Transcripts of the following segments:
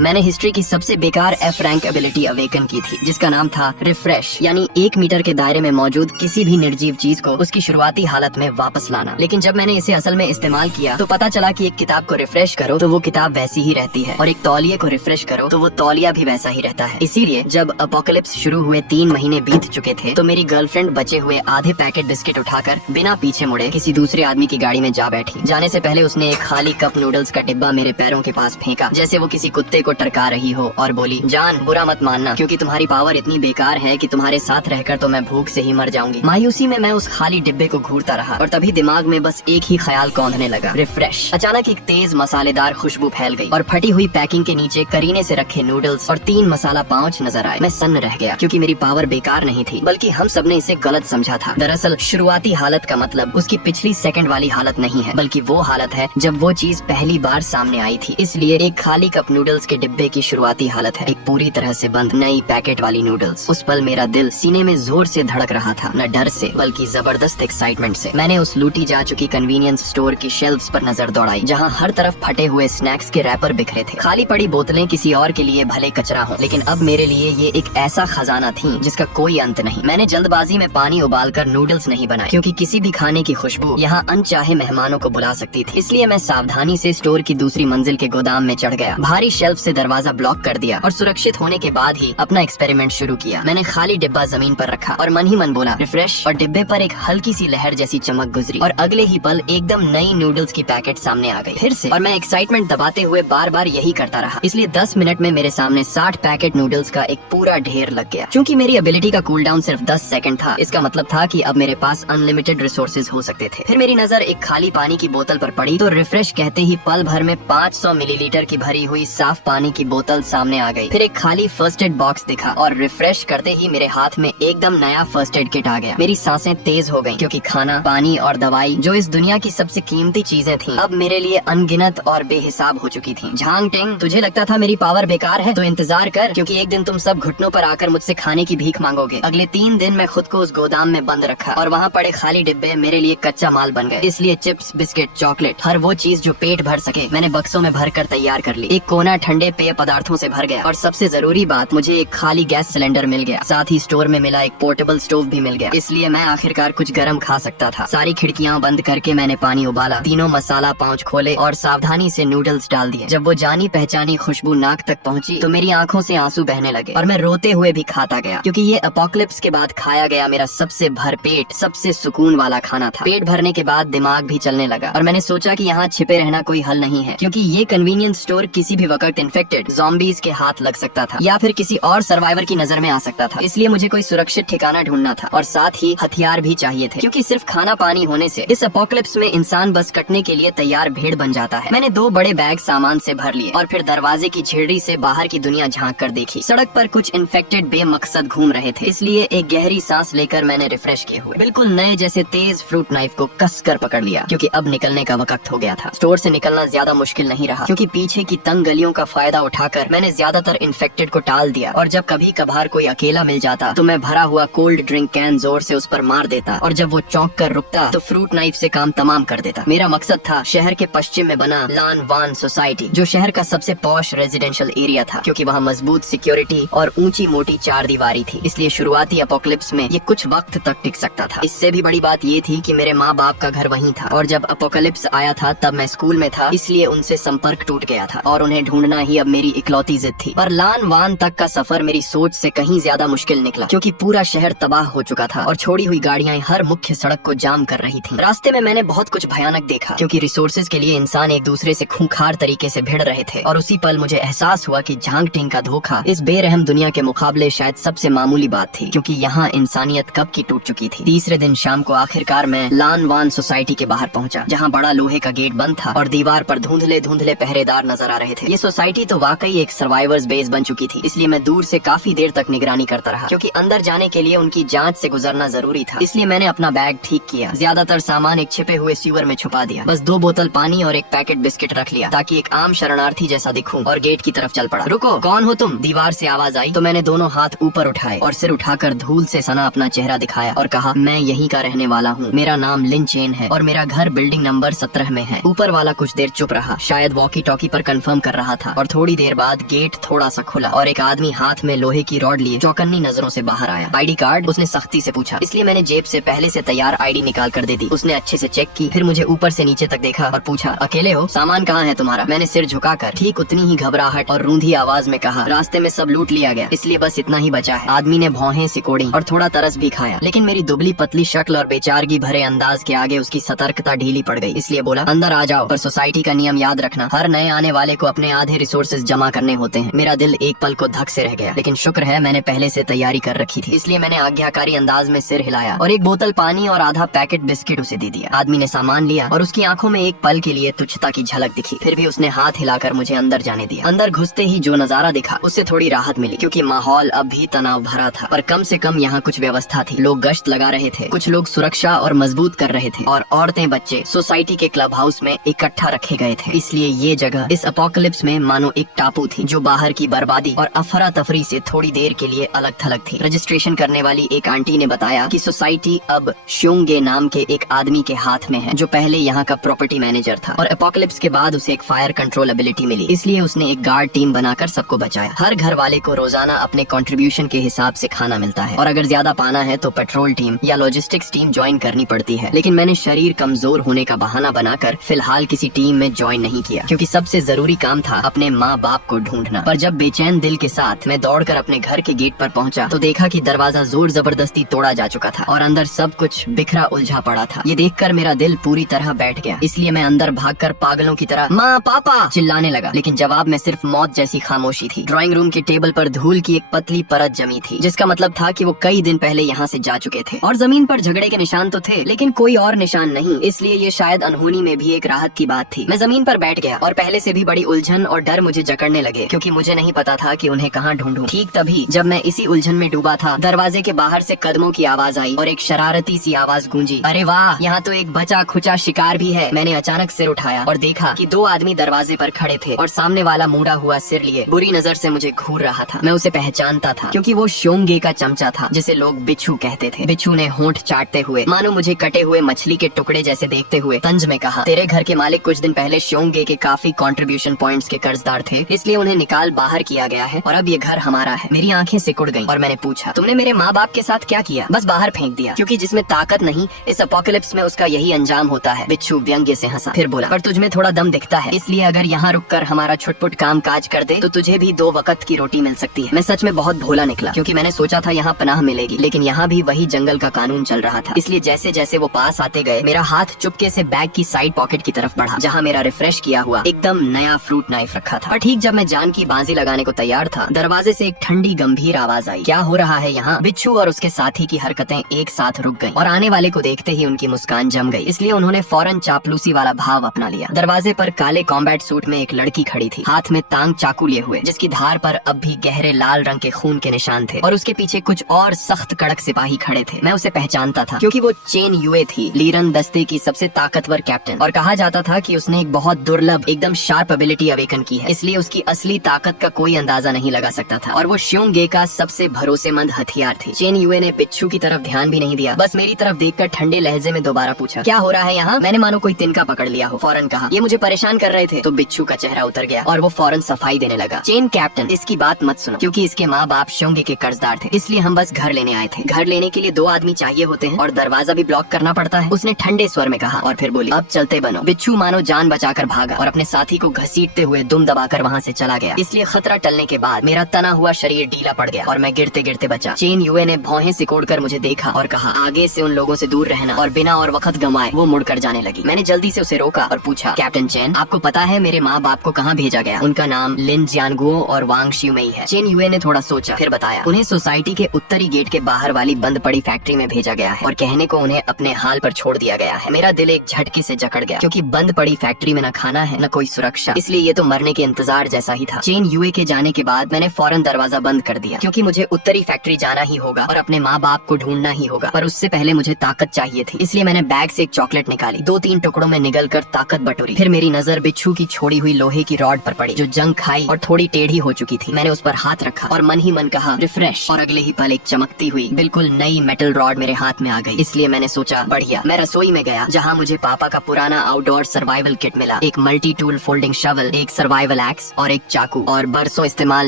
मैंने हिस्ट्री की सबसे बेकार F रैंक एबिलिटी अवेकन की थी, जिसका नाम था रिफ्रेश, यानी 1 मीटर के दायरे में मौजूद किसी भी निर्जीव चीज को उसकी शुरुआती हालत में वापस लाना। लेकिन जब मैंने इसे असल में इस्तेमाल किया तो पता चला कि एक किताब को रिफ्रेश करो तो वो किताब वैसी ही रहती है, और एक तौलिए को रिफ्रेश करो तो वो तौलिया भी वैसा ही रहता है। इसीलिए जब अपोकलिप्स शुरू हुए 3 महीने बीत चुके थे तो मेरी गर्लफ्रेंड बचे हुए आधे पैकेट बिस्किट उठाकर बिना पीछे मुड़े किसी दूसरे आदमी की गाड़ी में जा बैठी। जाने से पहले उसने एक खाली कप नूडल्स का डिब्बा मेरे पैरों के पास फेंका, जैसे वो किसी कुत्ते को टरका रही हो, और बोली, जान बुरा मत मानना, क्योंकि तुम्हारी पावर इतनी बेकार है कि तुम्हारे साथ रहकर तो मैं भूख से ही मर जाऊंगी। मायूसी में मैं उस खाली डिब्बे को घूरता रहा और तभी दिमाग में बस एक ही ख्याल कौंधने लगा, रिफ्रेश। अचानक एक तेज मसालेदार खुशबू फैल गई और फटी हुई पैकिंग के नीचे करीने से रखे नूडल्स और 3 मसाला पाउच नजर आए। मैं सन्न रह गया, क्योंकि मेरी पावर बेकार नहीं थी, बल्कि हम सबने इसे गलत समझा था। दरअसल शुरुआती हालत का मतलब उसकी पिछली सेकंड वाली हालत नहीं है, बल्कि वो हालत है जब वो चीज पहली बार सामने आई थी। इसलिए एक खाली कप नूडल्स के डिब्बे की शुरुआती हालत है एक पूरी तरह से बंद नई पैकेट वाली नूडल्स। उस पल मेरा दिल सीने में जोर से धड़क रहा था, न डर से बल्कि जबरदस्त एक्साइटमेंट से। मैंने उस लूटी जा चुकी कन्वीनियंस स्टोर की शेल्फ्स पर नजर दौड़ाई, जहाँ हर तरफ फटे हुए स्नैक्स के रैपर बिखरे थे। खाली पड़ी बोतलें किसी और के लिए भले कचरा हो, लेकिन अब मेरे लिए ये एक ऐसा खजाना थी जिसका कोई अंत नहीं। मैंने जल्दबाजी में पानी उबालकर नूडल्स नहीं बनाए, क्योंकि किसी भी खाने की खुशबू यहाँ अनचाहे मेहमानों को बुला सकती थी। इसलिए मैं सावधानी से स्टोर की दूसरी मंजिल के गोदाम में चढ़ गया, भारी शेल्फ से दरवाजा ब्लॉक कर दिया और सुरक्षित होने के बाद ही अपना एक्सपेरिमेंट शुरू किया। मैंने खाली डिब्बा जमीन पर रखा और मन ही मन बोला, रिफ्रेश, और डिब्बे पर एक हल्की सी लहर जैसी चमक गुजरी और अगले ही पल एकदम नई नूडल्स की पैकेट सामने आ गई फिर से, और मैं एक्साइटमेंट दबाते हुए बार बार यही करता रहा। इसलिए 10 मिनट में मेरे सामने 60 पैकेट नूडल्स का एक पूरा ढेर लग गया। क्योंकि मेरी एबिलिटी का कूल डाउन सिर्फ 10 सेकंड था, इसका मतलब था कि अब मेरे पास अनलिमिटेड रिसोर्सेज हो सकते थे। फिर मेरी नजर एक खाली पानी की बोतल पर पड़ी तो रिफ्रेश कहते ही पल भर में 500 मिलीलीटर की भरी हुई साफ पानी की बोतल सामने आ गई। फिर एक खाली फर्स्ट एड बॉक्स दिखा और रिफ्रेश करते ही मेरे हाथ में एकदम नया फर्स्ट एड किट आ गया। मेरी सांसें तेज हो गईं, क्योंकि खाना, पानी और दवाई, जो इस दुनिया की सबसे कीमती चीजें थीं, अब मेरे लिए अनगिनत और बेहिसाब हो चुकी थीं। झांग टेंग, तुझे लगता था मेरी पावर बेकार है? तो इंतजार कर, क्योंकि एक दिन तुम सब घुटनों पर आकर मुझसे खाने की भीख मांगोगे। अगले 3 दिन मैं खुद को उस गोदाम में बंद रखा और वहाँ पड़े खाली डिब्बे मेरे लिए कच्चा माल बन गए। इसलिए चिप्स, बिस्किट, चॉकलेट, हर वो चीज जो पेट भर सके मैंने बक्सों में भर कर तैयार कर ली। एक कोना ठंडे पेय पदार्थों से भर गया, और सबसे जरूरी बात, मुझे एक खाली गैस सिलेंडर मिल गया। साथ ही स्टोर में मिला एक पोर्टेबल स्टोव भी मिल गया, इसलिए मैं आखिरकार कुछ गर्म खा सकता था। सारी खिड़कियाँ बंद करके मैंने पानी उबाला, तीनों मसाला पाउच खोले और सावधानी से नूडल्स डाल दिए। जब वो जानी पहचानी खुशबू नाक तक पहुँची तो मेरी आंखों से आंसू बहने लगे और मैं रोते हुए भी खाता गया, क्योंकि ये अपोकलिप्स के बाद खाया गया मेरा सबसे भरपेट, सबसे सुकून वाला खाना था। पेट भरने के बाद दिमाग भी चलने लगा और मैंने सोचा कि यहाँ छिपे रहना कोई हल नहीं है, क्योंकि ये कन्वीनियंस स्टोर किसी भी वक्त इन्फेक्टेड ज़ॉम्बीज़ के हाथ लग सकता था या फिर किसी और सर्वाइवर की नजर में आ सकता था। इसलिए मुझे कोई सुरक्षित ठिकाना ढूंढना था, और साथ ही हथियार भी चाहिए थे, क्योंकि सिर्फ खाना पानी होने से इस अपोकलिप्स में इंसान बस कटने के लिए तैयार भेड़ बन जाता है। मैंने 2 बड़े बैग सामान से भर लिए और फिर दरवाजे की झिड़री से बाहर की दुनिया झांक कर देखी। सड़क पर कुछ इन्फेक्टेड बेमकसद घूम रहे थे, इसलिए एक गहरी सांस लेकर मैंने रिफ्रेश किए हुए बिल्कुल नए जैसे तेज फ्रूट नाइफ को कस कर पकड़ लिया, क्योंकि अब निकलने का वक्त हो गया था। स्टोर से निकलना ज्यादा मुश्किल नहीं रहा, क्योंकि पीछे की तंग गलियों का फायदा उठाकर मैंने ज्यादातर इन्फेक्टेड को टाल दिया, और जब कभी कभार कोई अकेला मिल जाता तो मैं भरा हुआ कोल्ड ड्रिंक कैन जोर से उस पर मार देता, और जब वो चौंक कर रुकता तो फ्रूट नाइफ से काम तमाम कर देता। मेरा मकसद था शहर के पश्चिम में बना लान वान सोसाइटी, जो शहर का सबसे पॉश रेजिडेंशियल एरिया था, क्योंकि वहाँ मजबूत सिक्योरिटी और ऊंची मोटी 4 दीवारी थी। इसलिए शुरुआती अपोकलिप्स में ये कुछ वक्त तक टिक सकता था। इससे भी बड़ी बात ये थी कि मेरे माँ बाप का घर वहीं था, और जब अपोकलिप्स आया था तब मैं स्कूल में था, इसलिए उनसे संपर्क टूट गया था और उन्हें ढूंढना ही अब मेरी इकलौती जिद थी। पर लान वान तक का सफर मेरी सोच से कहीं ज्यादा मुश्किल निकला, क्योंकि पूरा शहर तबाह हो चुका था और छोड़ी हुई गाड़ियां हर मुख्य सड़क को जाम कर रही थीं। रास्ते में मैंने बहुत कुछ भयानक देखा, क्योंकि रिसोर्सेज के लिए इंसान एक दूसरे से खूंखार तरीके से भिड़ रहे थे, और उसी पल मुझे एहसास हुआ कि झांग टिंग का धोखा इस बेरहम दुनिया के मुकाबले शायद सबसे मामूली बात थी, क्योंकि यहाँ इंसानियत कब की टूट चुकी थी। तीसरे दिन शाम को आखिरकार मैं लान वान सोसाइटी के बाहर पहुंचा, जहाँ बड़ा लोहे का गेट बंद था और दीवार पर धुंधले धुंधले पहरेदार नजर आ रहे थे। ये सोसाइटी तो वाकई एक सर्वाइवर्स बेस बन चुकी थी, इसलिए मैं दूर से काफी देर तक निगरानी करता रहा, क्योंकि अंदर जाने के लिए उनकी जांच से गुजरना जरूरी था। इसलिए मैंने अपना बैग ठीक किया, ज्यादातर सामान एक छिपे हुए सीवर में छुपा दिया, बस 2 बोतल पानी और एक पैकेट बिस्किट रख लिया, ताकि एक आम शरणार्थी जैसा दिखूं, और गेट की तरफ चल पड़ा। रुको, कौन हो तुम? दीवार से आवाज आई तो मैंने दोनों हाथ ऊपर उठाए और सिर उठाकर धूल से सना अपना चेहरा दिखाया और कहा, मैं यहीं का रहने वाला हूँ, मेरा नाम लिन चेन है और मेरा घर बिल्डिंग नंबर 17 में है। ऊपर वाला कुछ देर चुप रहा, शायद वॉकी टॉकी पर कंफर्म कर रहा था, और और थोड़ी देर बाद गेट थोड़ा सा खुला और एक आदमी हाथ में लोहे की रॉड लिए चौकन्नी नजरों से बाहर आया। ID card? उसने सख्ती से पूछा। इसलिए मैंने जेब से पहले से तैयार आईडी निकाल कर दे दी। उसने अच्छे से चेक की, फिर मुझे ऊपर से नीचे तक देखा और पूछा, अकेले हो? सामान कहाँ है तुम्हारा? मैंने सिर झुकाकर ठीक उतनी ही घबराहट और रूंधी आवाज में कहा, रास्ते में सब लूट लिया गया, इसलिए बस इतना ही बचा है। आदमी ने भौहें सिकोड़ी और थोड़ा तरस भी खाया, लेकिन मेरी दुबली पतली शक्ल और बेचारगी भरे अंदाज के आगे उसकी सतर्कता ढीली पड़ गई। इसलिए बोला, अंदर आ जाओ, पर सोसाइटी का नियम याद रखना, हर नए आने वाले को अपने आधे रिसोर्सेज जमा करने होते हैं। मेरा दिल एक पल को धक से रह गया, लेकिन शुक्र है मैंने पहले से तैयारी कर रखी थी, इसलिए मैंने आज्ञाकारी अंदाज में सिर हिलाया और एक बोतल पानी और आधा पैकेट बिस्किट उसे दे दिया। आदमी ने सामान लिया और उसकी आंखों में एक पल के लिए तुच्छता की झलक दिखी, फिर भी उसने हाथ हिलाकर मुझे अंदर जाने दिया। अंदर घुसते ही जो नजारा दिखा उससे थोड़ी राहत मिली, क्योंकि माहौल अब भी तनाव भरा था, पर कम से कम यहाँ कुछ व्यवस्था थी। लोग गश्त लगा रहे थे, कुछ लोग सुरक्षा और मजबूत कर रहे थे, और औरतें बच्चे सोसाइटी के क्लब हाउस में इकट्ठा रखे गए थे। इसलिए ये जगह इस अपोकलिप्स में मानो एक टापू थी, जो बाहर की बर्बादी और अफरा तफरी से थोड़ी देर के लिए अलग थलग थी। रजिस्ट्रेशन करने वाली एक आंटी ने बताया कि सोसाइटी अब श्योंगे नाम के एक आदमी के हाथ में है, जो पहले यहाँ का प्रॉपर्टी मैनेजर था, और अपोकलिप्स के बाद उसे एक फायर कंट्रोल एबिलिटी मिली, इसलिए उसने एक गार्ड टीम बनाकर सबको बचाया। हर घर वाले को रोजाना अपने कंट्रीब्यूशन के हिसाब से खाना मिलता है, और अगर ज्यादा पाना है तो पेट्रोल टीम या लॉजिस्टिक्स टीम ज्वाइन करनी पड़ती है। लेकिन मैंने शरीर कमजोर होने का बहाना बनाकर फिलहाल किसी टीम में ज्वाइन नहीं किया, क्योंकि सबसे जरूरी काम था अपने माँ बाप को ढूंढना। पर जब बेचैन दिल के साथ मैं दौड़कर अपने घर के गेट पर पहुंचा तो देखा कि दरवाजा जोर जबरदस्ती तोड़ा जा चुका था और अंदर सब कुछ बिखरा उलझा पड़ा था। ये देखकर मेरा दिल पूरी तरह बैठ गया, इसलिए मैं अंदर भागकर पागलों की तरह माँ पापा चिल्लाने लगा, लेकिन जवाब में सिर्फ मौत जैसी खामोशी थी। ड्राइंग रूम की टेबल पर धूल की एक पतली परत जमी थी, जिसका मतलब था कि वो कई दिन पहले यहाँ से जा चुके थे, और जमीन पर झगड़े के निशान तो थे, लेकिन कोई और निशान नहीं, इसलिए ये शायद अनहोनी में भी एक राहत की बात थी। मैं जमीन पर बैठ गया और पहले से भी बड़ी उलझन और डर मुझे जकड़ने लगे, क्योंकि मुझे नहीं पता था कि उन्हें कहाँ ढूंढूं। ठीक तभी जब मैं इसी उलझन में डूबा था, दरवाजे के बाहर से कदमों की आवाज आई और एक शरारती सी आवाज गूंजी, अरे वाह, यहाँ तो एक बचा खुचा शिकार भी है। मैंने अचानक सिर उठाया और देखा कि दो आदमी दरवाजे पर खड़े थे, और सामने वाला मुड़ा हुआ सिर लिए बुरी नजर से मुझे घूर रहा था। मैं उसे पहचानता था, क्योंकि वो श्योंगे का चमचा था, जिसे लोग बिच्छू कहते थे। बिच्छू ने होंठ चाटते हुए, मानो मुझे कटे हुए मछली के टुकड़े जैसे देखते हुए, तंज में कहा, तेरे घर के मालिक कुछ दिन पहले श्योंगे के काफी कंट्रीब्यूशन पॉइंट्स के कर्जदार थे, इसलिए उन्हें निकाल बाहर किया गया है, और अब ये घर हमारा है। मेरी आंखें सिकुड़ गईं और मैंने पूछा, तुमने मेरे माँ बाप के साथ क्या किया? बस बाहर फेंक दिया, क्योंकि जिसमें ताकत नहीं, इस अपोकलिप्स में उसका यही अंजाम होता है। बिच्छू व्यंग्य से हंसा, फिर बोला, पर तुझमें थोड़ा दम दिखता है, इसलिए अगर यहाँ रुककर हमारा छुटपुट काम काज कर दे तो तुझे भी 2 वक्त की रोटी मिल सकती है। मैं सच में बहुत भोला निकला, क्योंकि मैंने सोचा था यहाँ पनाह मिलेगी, लेकिन यहाँ भी वही जंगल का कानून चल रहा था। इसलिए जैसे जैसे वो पास आते गए, मेरा हाथ चुपके से बैग की साइड पॉकेट की तरफ बढ़ा, जहाँ मेरा रिफ्रेश किया हुआ एकदम नया फ्रूट नाइफ रखा था। पर ठीक जब मैं जान की बाजी लगाने को तैयार था, दरवाजे से एक ठंडी गंभीर आवाज आई, क्या हो रहा है यहाँ? बिच्छू और उसके साथी की हरकतें एक साथ रुक गईं, और आने वाले को देखते ही उनकी मुस्कान जम गई, इसलिए उन्होंने फौरन चापलूसी वाला भाव अपना लिया। दरवाजे पर काले कॉम्बैट सूट में एक लड़की खड़ी थी, हाथ में तांग चाकू लिए हुए, जिसकी धार पर अब भी गहरे लाल रंग के खून के निशान थे, और उसके पीछे कुछ और सख्त कड़क सिपाही खड़े थे। मैं उसे पहचानता था, क्योंकि वो चेन युए थी, लीरन दस्ते की सबसे ताकतवर कैप्टन, और कहा जाता था कि उसने एक बहुत दुर्लभ एकदम शार्प एबिलिटी अवेकन की है, इसलिए उसकी असली ताकत का कोई अंदाजा नहीं लगा सकता था, और वो श्योंगे का सबसे भरोसेमंद हथियार थी। चेन युए ने बिच्छू की तरफ ध्यान भी नहीं दिया, बस मेरी तरफ देखकर ठंडे लहजे में दोबारा पूछा, क्या हो रहा है यहाँ? मैंने मानो कोई तिनका पकड़ लिया हो, फौरन कहा, ये मुझे परेशान कर रहे थे। तो बिच्छू का चेहरा उतर गया और वो फौरन सफाई देने लगा, चेन कैप्टन, इसकी बात मत सुनो, क्योंकि इसके माँ बाप श्योंगे के कर्जदार थे, इसलिए हम बस घर लेने आए थे। घर लेने के लिए 2 आदमी चाहिए होते हैं, और दरवाजा भी ब्लॉक करना पड़ता है, उसने ठंडे स्वर में कहा, और फिर बोली, अब चलते बनो। बिच्छू मानो जान बचाकर भागा और अपने साथी को घसीटते हुए दुम दबाकर वहाँ से चला गया। इसलिए खतरा टलने के बाद मेरा तना हुआ शरीर ढीला पड़ गया और मैं गिरते गिरते बचा। चेन युए ने भौहें सिकोड़कर मुझे देखा और कहा, आगे से उन लोगों से दूर रहना, और बिना और वक्त गंवाए वो मुड़कर जाने लगी। मैंने जल्दी से उसे रोका और पूछा, कैप्टन चेन, आपको पता है मेरे माँ बाप को कहाँ भेजा गया? उनका नाम लिन जियानगुओ और वांग शियुमेई है। चेन युए ने थोड़ा सोचा, फिर बताया, उन्हें सोसाइटी के उत्तरी गेट के बाहर वाली बंद पड़ी फैक्ट्री में भेजा गया है, और कहने को उन्हें अपने हाल पर छोड़ दिया गया है। मेरा दिल एक झटके से जकड़ गया, क्योंकि बंद पड़ी फैक्ट्री में न खाना है न कोई सुरक्षा, इसलिए ये तो मरने के इंतजार जैसा ही था। चेन युए के जाने के बाद मैंने फौरन दरवाजा बंद कर दिया, क्योंकि मुझे उत्तरी फैक्ट्री जाना ही होगा और अपने माँ बाप को ढूंढना ही होगा, पर उससे पहले मुझे ताकत चाहिए थी। इसलिए मैंने बैग से एक चॉकलेट निकाली, 2-3 टुकड़ों में निगलकर ताकत बटोरी। फिर मेरी नजर बिच्छू की छोड़ी हुई लोहे की रॉड पर पड़ी, जो जंग खाई और थोड़ी टेढ़ी हो चुकी थी। मैंने उस पर हाथ रखा और मन ही मन कहा, रिफ्रेश, और अगले ही पल एक चमकती हुई बिल्कुल नई मेटल रॉड मेरे हाथ में आ गई। इसलिए मैंने सोचा, बढ़िया। मैं रसोई में गया, जहाँ मुझे पापा का पुराना आउटडोर सर्वाइवल किट मिला, एक मल्टी टूल फोल्डिंग शवल, एक सर्वाइवल ट्रैवल एक्स और एक चाकू, और बरसों इस्तेमाल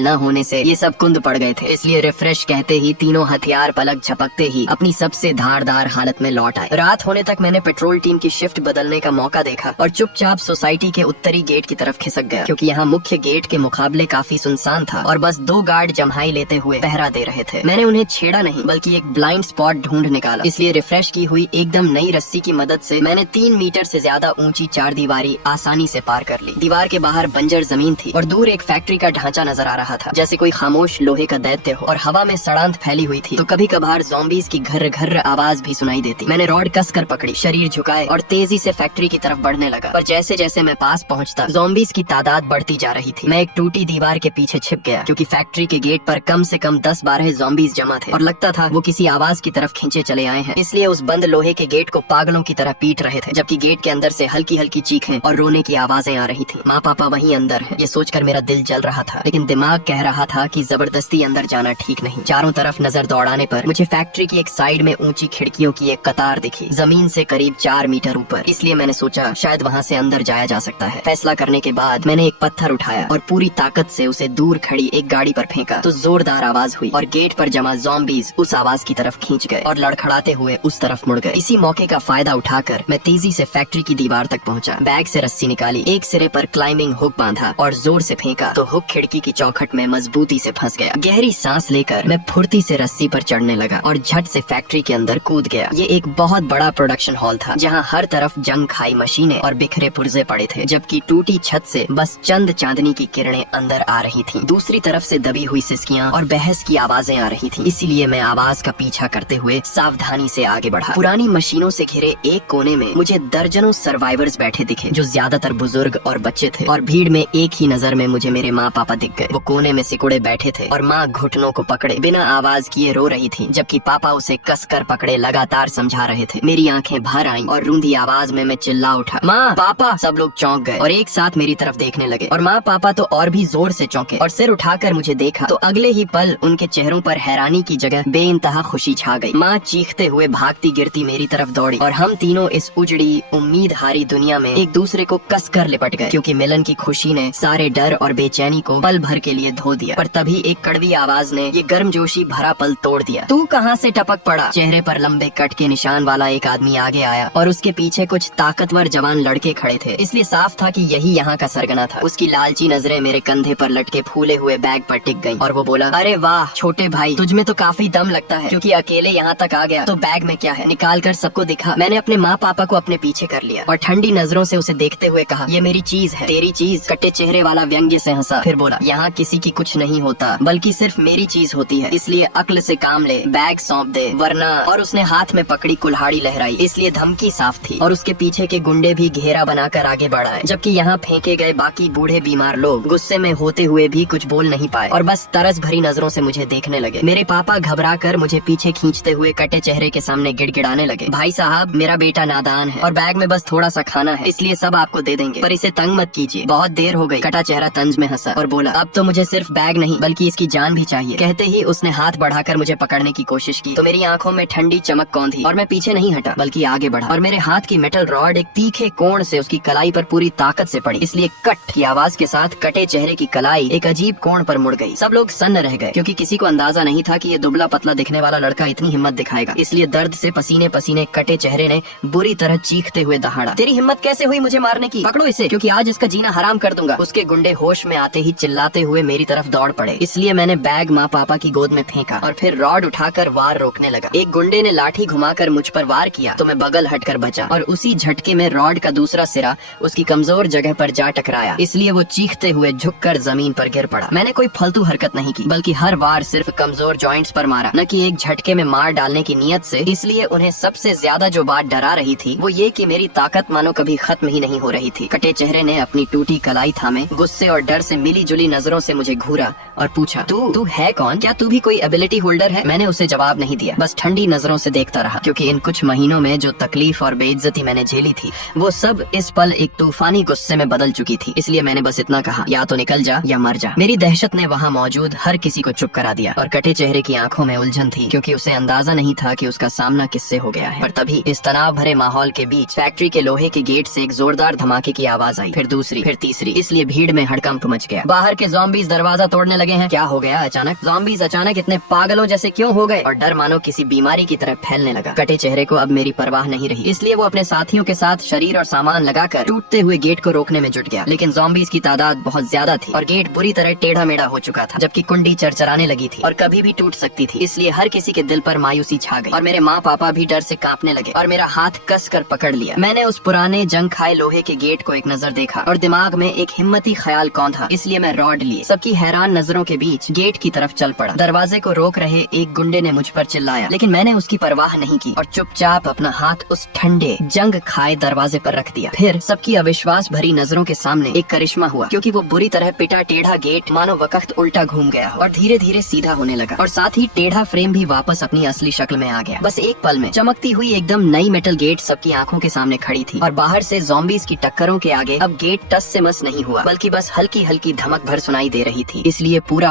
न होने से ये सब कुंद पड़ गए थे। इसलिए रिफ्रेश कहते ही तीनों हथियार पलक झपकते ही अपनी सबसे धारदार हालत में लौट आए। रात होने तक मैंने पेट्रोल टीम की शिफ्ट बदलने का मौका देखा और चुपचाप सोसाइटी के उत्तरी गेट की तरफ खिसक गया, क्योंकि यहाँ मुख्य गेट के मुकाबले काफी सुनसान था और बस 2 गार्ड जम्हाई लेते हुए पहरा दे रहे थे। मैंने उन्हें छेड़ा नहीं बल्कि एक ब्लाइंड स्पॉट ढूंढ निकाला। इसलिए रिफ्रेश की हुई एकदम नई रस्सी की मदद से मैंने 3 मीटर से ज्यादा ऊंची 4 दीवारी आसानी से पार कर ली। दीवार के बाहर बंजर जमीन थी और दूर एक फैक्ट्री का ढांचा नजर आ रहा था, जैसे कोई खामोश लोहे का दैत्य हो, और हवा में सड़ांत फैली हुई थी तो कभी कभार ज़ॉम्बीज़ की घर घर आवाज भी सुनाई देती। मैंने रॉड कसकर पकड़ी, शरीर झुकाए और तेजी से फैक्ट्री की तरफ बढ़ने लगा। पर जैसे जैसे मैं पास पहुंचता ज़ॉम्बीज़ की तादाद बढ़ती जा रही थी। मैं एक टूटी दीवार के पीछे छिप गया, क्योंकि फैक्ट्री के गेट पर कम से कम 10-12 ज़ॉम्बीज़ जमा थे और लगता था वो किसी आवाज की तरफ खींचे चले आए हैं। इसलिए उस बंद लोहे के गेट को पागलों की तरह पीट रहे थे, जबकि गेट के अंदर से हल्की हल्की चीखें और रोने की आवाजें आ रही थी। माँ पापा वहीं अंदर हैं, ये सोचकर मेरा दिल जल रहा था, लेकिन दिमाग कह रहा था कि जबरदस्ती अंदर जाना ठीक नहीं। चारों तरफ नजर दौड़ाने पर मुझे फैक्ट्री की एक साइड में ऊंची खिड़कियों की एक कतार दिखी, जमीन से करीब 4 मीटर ऊपर। इसलिए मैंने सोचा शायद वहाँ से अंदर जाया जा सकता है। फैसला करने के बाद मैंने एक पत्थर उठाया और पूरी ताकत से उसे दूर खड़ी एक गाड़ी पर फेंका तो जोरदार आवाज हुई और गेट पर जमा ज़ॉम्बीज़ उस आवाज की तरफ खींच गए और लड़खड़ाते हुए उस तरफ मुड़ गए। इसी मौके का फायदा उठाकर मैं तेजी से फैक्ट्री की दीवार तक पहुंचा। बैग से रस्सी निकाली, एक सिरे पर क्लाइंबिंग हुक बांधा और जोर से फेंका तो हुक खिड़की की चौखट में मजबूती से फंस गया। गहरी सांस लेकर मैं फुर्ती से रस्सी पर चढ़ने लगा और झट से फैक्ट्री के अंदर कूद गया। ये एक बहुत बड़ा प्रोडक्शन हॉल था, जहाँ हर तरफ जंग खाई मशीनें और बिखरे पुर्जे पड़े थे, जबकि टूटी छत से बस चंद चांदनी की किरणें अंदर आ रही थी। दूसरी तरफ से दबी हुई सिसकियां और बहस की आवाजें आ रही थी। इसीलिए मैं आवाज का पीछा करते हुए सावधानी से आगे बढ़ा। पुरानी मशीनों से घिरे एक कोने में मुझे दर्जनों सर्वाइवर्स बैठे दिखे, जो ज्यादातर बुजुर्ग और बच्चे थे, और भीड़ में एक ही नजर में मुझे मेरे माँ पापा दिख गए। वो कोने में सिकुड़े बैठे थे और माँ घुटनों को पकड़े बिना आवाज किए रो रही थी, जबकि पापा उसे कसकर पकड़े लगातार समझा रहे थे। मेरी आंखें भर आईं और रूंधी आवाज में मैं चिल्ला उठा, माँ पापा। सब लोग चौंक गए और एक साथ मेरी तरफ देखने लगे, और माँ पापा तो और भी जोर से चौंके और सिर उठाकर मुझे देखा तो अगले ही पल उनके चेहरों पर हैरानी की जगह बेइंतहा खुशी छा गई। माँ चीखते हुए भागती गिरती मेरी तरफ दौड़ी और हम तीनों इस उजड़ी उम्मीद हारी दुनिया में एक दूसरे को कसकर लिपट गए, क्योंकि मिलन की खुशी ने सारे डर और बेचैनी को पल भर के लिए धो दिया। पर तभी एक कड़वी आवाज ने ये गर्मजोशी भरा पल तोड़ दिया। तू कहाँ से टपक पड़ा? चेहरे पर लंबे कट के निशान वाला एक आदमी आगे आया और उसके पीछे कुछ ताकतवर जवान लड़के खड़े थे, इसलिए साफ था कि यही यहाँ का सरगना था। उसकी लालची नजरें मेरे कंधे पर लटके फूले हुए बैग पर टिक गईं और वो बोला, अरे वाह छोटे भाई, तुझमें तो काफी दम लगता है, क्योंकि अकेले यहाँ तक आ गया। तो बैग में क्या है निकाल कर सबको दिखा। मैंने अपने माँ पापा को अपने पीछे कर लिया और ठंडी नजरों से उसे देखते हुए कहा, ये मेरी चीज है। तेरी चीज? कट्टे चेहरे वाला व्यंग्य से हंसा, फिर बोला, यहाँ किसी की कुछ नहीं होता, बल्कि सिर्फ मेरी चीज होती है, इसलिए अक्ल से काम ले, बैग सौंप दे वरना। और उसने हाथ में पकड़ी कुल्हाड़ी लहराई, इसलिए धमकी साफ थी। और उसके पीछे के गुंडे भी घेरा बनाकर आगे बढ़ाए, जबकि यहाँ फेंके गए बाकी बूढ़े बीमार लोग गुस्से में होते हुए भी कुछ बोल नहीं पाए और बस तरस भरी नजरों से मुझे देखने लगे। मेरे पापा घबराकर मुझे पीछे खींचते हुए कटे चेहरे के सामने गिड़गिड़ाने लगे, भाई साहब मेरा बेटा नादान है और बैग में बस थोड़ा सा खाना है, इसलिए सब आपको दे देंगे, पर इसे तंग मत कीजिए, बहुत देर हो गई। कटा चेहरा तंज में हंसा और बोला, अब तो मुझे सिर्फ बैग नहीं बल्कि इसकी जान भी चाहिए। कहते ही उसने हाथ बढ़ाकर मुझे पकड़ने की कोशिश की तो मेरी आंखों में ठंडी चमक कौंधी और मैं पीछे नहीं हटा बल्कि आगे बढ़ा और मेरे हाथ की मेटल रॉड एक तीखे कोण से उसकी कलाई पर पूरी ताकत से पड़ी, इसलिए कट की आवाज के साथ कटे चेहरे की कलाई एक अजीब कोण पर मुड़ गई। सब लोग सन्न रह गए, क्योंकि किसी को अंदाजा नहीं था कि ये दुबला पतला दिखने वाला लड़का इतनी हिम्मत दिखाएगा। इसलिए दर्द से पसीने पसीने कटे चेहरे ने बुरी तरह चीखते हुए दहाड़ा, तेरी हिम्मत कैसे हुई मुझे मारने की? पकड़ो इसे, क्योंकि आज इसका जीना हराम कर दूंगा। उसके गुंडे होश में आते ही चिल्लाते हुए मेरी तरफ दौड़ पड़े, इसलिए मैंने बैग माँ पापा की गोद में फेंका और फिर रॉड उठाकर वार रोकने लगा। एक गुंडे ने लाठी घुमाकर मुझ पर वार किया तो मैं बगल हटकर बचा और उसी झटके में रॉड का दूसरा सिरा उसकी कमजोर जगह पर जा टकराया, इसलिए वो चीखते हुए झुककर जमीन पर गिर पड़ा। मैंने कोई फालतू हरकत नहीं की, बल्कि हर वार सिर्फ कमजोर जॉइंट्स पर मारा, न कि एक झटके में मार डालने की नियत से। इसलिए उन्हें सबसे ज्यादा जो बात डरा रही थी वो ये कि मेरी ताकत मानो कभी खत्म ही नहीं हो रही थी। कटे चेहरे ने अपनी टूटी कलाई थामे गुस्से और डर से मिली जुली नजरों से मुझे घूरा और पूछा, तू है कौन? क्या तू भी कोई एबिलिटी होल्डर है? मैंने उसे जवाब नहीं दिया, बस ठंडी नजरों से देखता रहा, क्योंकि इन कुछ महीनों में जो तकलीफ और बेइज्जती मैंने झेली थी वो सब इस पल एक तूफानी गुस्से में बदल चुकी थी। इसलिए मैंने बस इतना कहा, या तो निकल जा या मर जा। मेरी दहशत ने वहाँ मौजूद हर किसी को चुप करा दिया और कटे चेहरे की आंखों में उलझन थी, क्योंकि उसे अंदाजा नहीं था कि उसका सामना किससे हो गया है। पर तभी इस तनाव भरे माहौल के बीच फैक्ट्री के लोहे के गेट से एक जोरदार धमाके की आवाज आई, फिर दूसरी, फिर तीसरी। इस इसलिए भीड़ में हड़कंप मच गया। बाहर के ज़ॉम्बीज़ दरवाजा तोड़ने लगे हैं। क्या हो गया अचानक? ज़ॉम्बीज़ अचानक इतने पागलों जैसे क्यों हो गए? और डर मानो किसी बीमारी की तरह फैलने लगा। कटे चेहरे को अब मेरी परवाह नहीं रही, इसलिए वो अपने साथियों के साथ शरीर और सामान लगाकर टूटते हुए गेट को रोकने में जुट गया। लेकिन ज़ॉम्बीज़ की तादाद बहुत ज्यादा थी और गेट बुरी तरह टेढ़ा मेढ़ा हो चुका था, जबकि कुंडी चरचराने लगी थी और कभी भी टूट सकती थी। इसलिए हर किसी के दिल पर मायूसी छा गई और मेरे माँ पापा भी डर से कांपने लगे और मेरा हाथ कस कर पकड़ लिया। मैंने उस पुराने जंग खाए लोहे के गेट को एक नजर देखा और दिमाग में एक हिम्मती ख्याल कौंधा, इसलिए मैं रॉड लिए सबकी हैरान नजरों के बीच गेट की तरफ चल पड़ा। दरवाजे को रोक रहे एक गुंडे ने मुझ पर चिल्लाया, लेकिन मैंने उसकी परवाह नहीं की और चुपचाप अपना हाथ उस ठंडे जंग खाए दरवाजे पर रख दिया। फिर सबकी अविश्वास भरी नजरों के सामने एक करिश्मा हुआ, क्योंकि वो बुरी तरह पिटा टेढ़ा गेट मानो वक्त उल्टा घूम गया और धीरे धीरे सीधा होने लगा और साथ ही टेढ़ा फ्रेम भी वापस अपनी असली शक्ल में आ गया। बस एक पल में चमकती हुई एकदम नई मेटल गेट सबकी आंखों के सामने खड़ी थी और बाहर से ज़ॉम्बीज़ की टक्करों के आगे अब गेट टस से मस नहीं हुआ, बल्कि बस हल्की हल्की धमक भर सुनाई दे रही थी। इसलिए पूरा